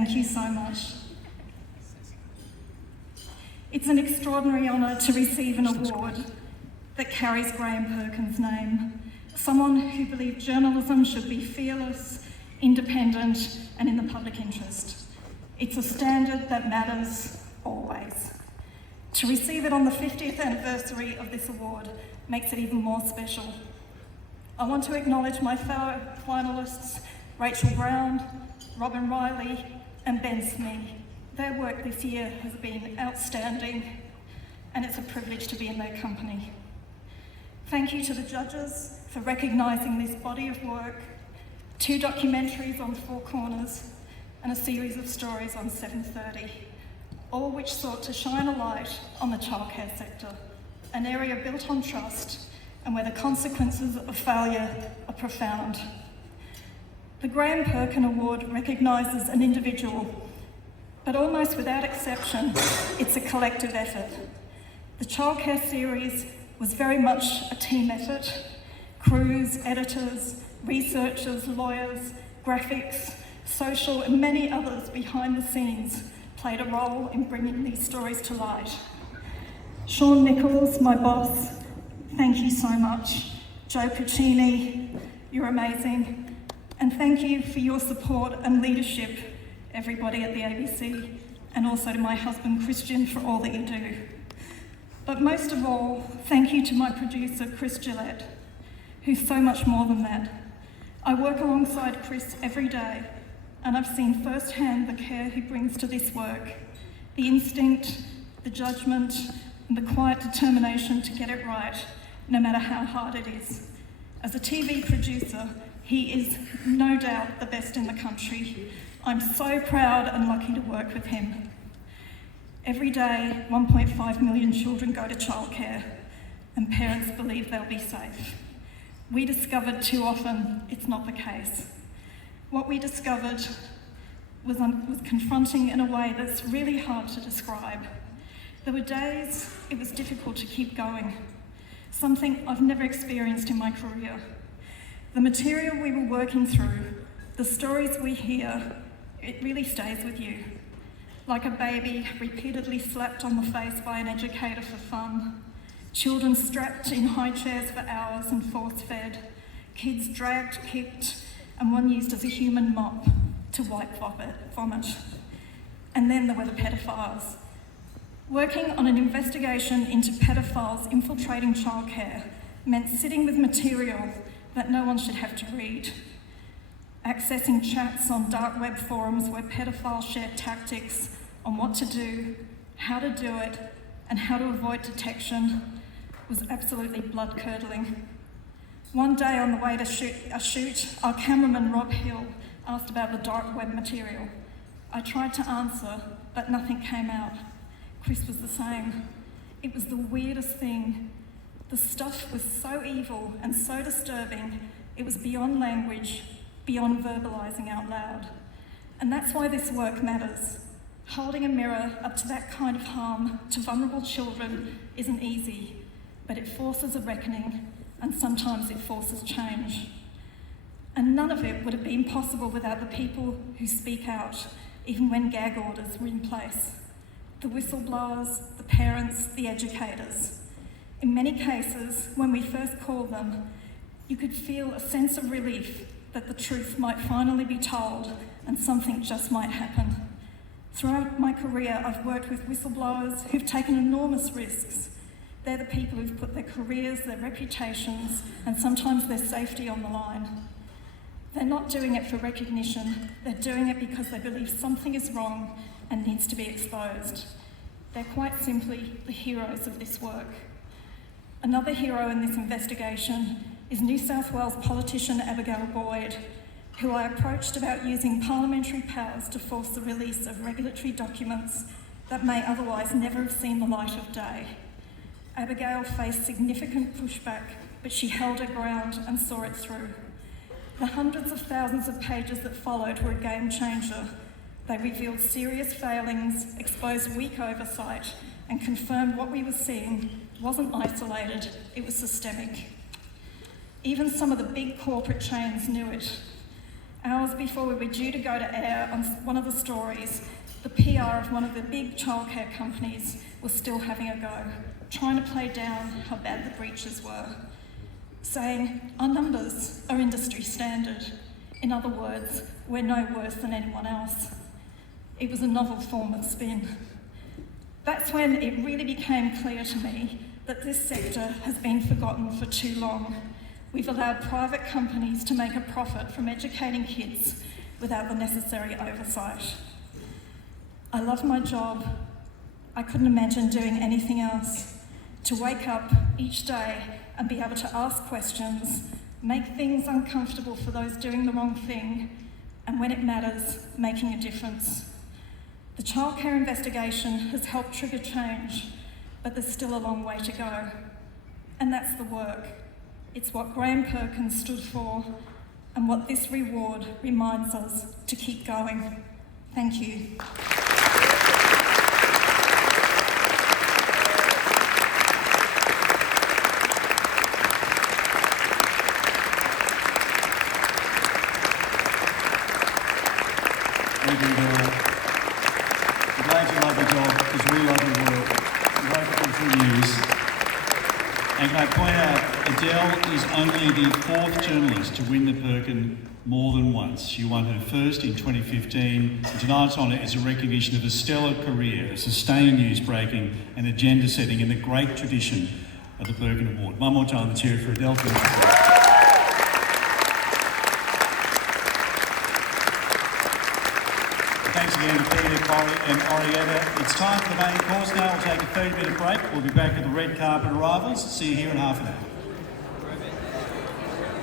thank you so much. It's an extraordinary honour to receive an award that carries Graham Perkins' name, someone who believed journalism should be fearless, independent, and in the public interest. It's a standard that matters always. To receive it on the 50th anniversary of this award makes it even more special. I want to acknowledge my fellow finalists, Rachel Brown, Robin Riley, and Ben Smee. Their work this year has been outstanding, and it's a privilege to be in their company. Thank you to the judges for recognising this body of work, 2 documentaries on 4 Corners, and a series of stories on 7:30, all which sought to shine a light on the childcare sector, an area built on trust and where the consequences of failure are profound. The Graham Perkin Award recognises an individual, but almost without exception, it's a collective effort. The childcare series was very much a team effort. Crews, editors, researchers, lawyers, graphics, social, and many others behind the scenes played a role in bringing these stories to light. Sean Nichols, my boss, thank you so much. Joe Puccini, you're amazing. And thank you for your support and leadership, everybody at the ABC, and also to my husband Christian for all that you do. But most of all, thank you to my producer Chris Gillette, who's so much more than that. I work alongside Chris every day, and I've seen firsthand the care he brings to this work, the instinct, the judgment, and the quiet determination to get it right, no matter how hard it is. As a TV producer, he is no doubt the best in the country. I'm so proud and lucky to work with him. Every day, 1.5 million children go to childcare, and parents believe they'll be safe. We discovered too often it's not the case. What we discovered was confronting in a way that's really hard to describe. There were days it was difficult to keep going, something I've never experienced in my career. The material we were working through, the stories we hear, it really stays with you. Like a baby repeatedly slapped on the face by an educator for fun, children strapped in high chairs for hours and force-fed, kids dragged, kicked, and one used as a human mop to wipe vomit. And then there were the pedophiles. Working on an investigation into pedophiles infiltrating childcare meant sitting with material that no one should have to read, accessing chats on dark web forums where pedophiles shared tactics on what to do, how to do it, and how to avoid detection was absolutely blood-curdling. One day on the way to shoot, our cameraman Rob Hill asked about the dark web material. I tried to answer, but nothing came out. Chris was the same. It was the weirdest thing. The stuff was so evil and so disturbing, it was beyond language, beyond verbalising out loud. And that's why this work matters. Holding a mirror up to that kind of harm to vulnerable children isn't easy, but it forces a reckoning, and sometimes it forces change. And none of it would have been possible without the people who speak out, even when gag orders were in place. The whistleblowers, the parents, the educators. In many cases, when we first called them, you could feel a sense of relief that the truth might finally be told and something just might happen. Throughout my career, I've worked with whistleblowers who've taken enormous risks. They're the people who've put their careers, their reputations, and sometimes their safety on the line. They're not doing it for recognition, they're doing it because they believe something is wrong and needs to be exposed. They're quite simply the heroes of this work. Another hero in this investigation is New South Wales politician Abigail Boyd, who I approached about using parliamentary powers to force the release of regulatory documents that may otherwise never have seen the light of day. Abigail faced significant pushback, but she held her ground and saw it through. The hundreds of thousands of pages that followed were a game changer. They revealed serious failings, exposed weak oversight, and confirmed what we were seeing wasn't isolated, it was systemic. Even some of the big corporate chains knew it. Hours before we were due to go to air on one of the stories, the PR of one of the big childcare companies was still having a go, trying to play down how bad the breaches were, saying, our numbers are industry standard. In other words, we're no worse than anyone else. It was a novel form of spin. That's when it really became clear to me that this sector has been forgotten for too long. We've allowed private companies to make a profit from educating kids without the necessary oversight. I love my job. I couldn't imagine doing anything else. To wake up each day and be able to ask questions, make things uncomfortable for those doing the wrong thing, and when it matters, making a difference. The childcare investigation has helped trigger change, but there's still a long way to go. And that's the work. It's what Graham Perkins stood for, and what this reward reminds us to keep going. Thank you. Thank you, Adele. I'm glad you love your job because we love your work. Great for news. And can I point out, Adele is only the 4th journalist to win the Perkin more than once. She won her first in 2015. And tonight's honour is a recognition of a stellar career, sustained news breaking and agenda setting in the great tradition of the Perkin Award. One more time, let's hear it for Adele. Thanks again to Peter, Corey and Orietta. It's time for the main course now. We'll take a 30-minute break. We'll be back at the red carpet arrivals. See you here in half an hour.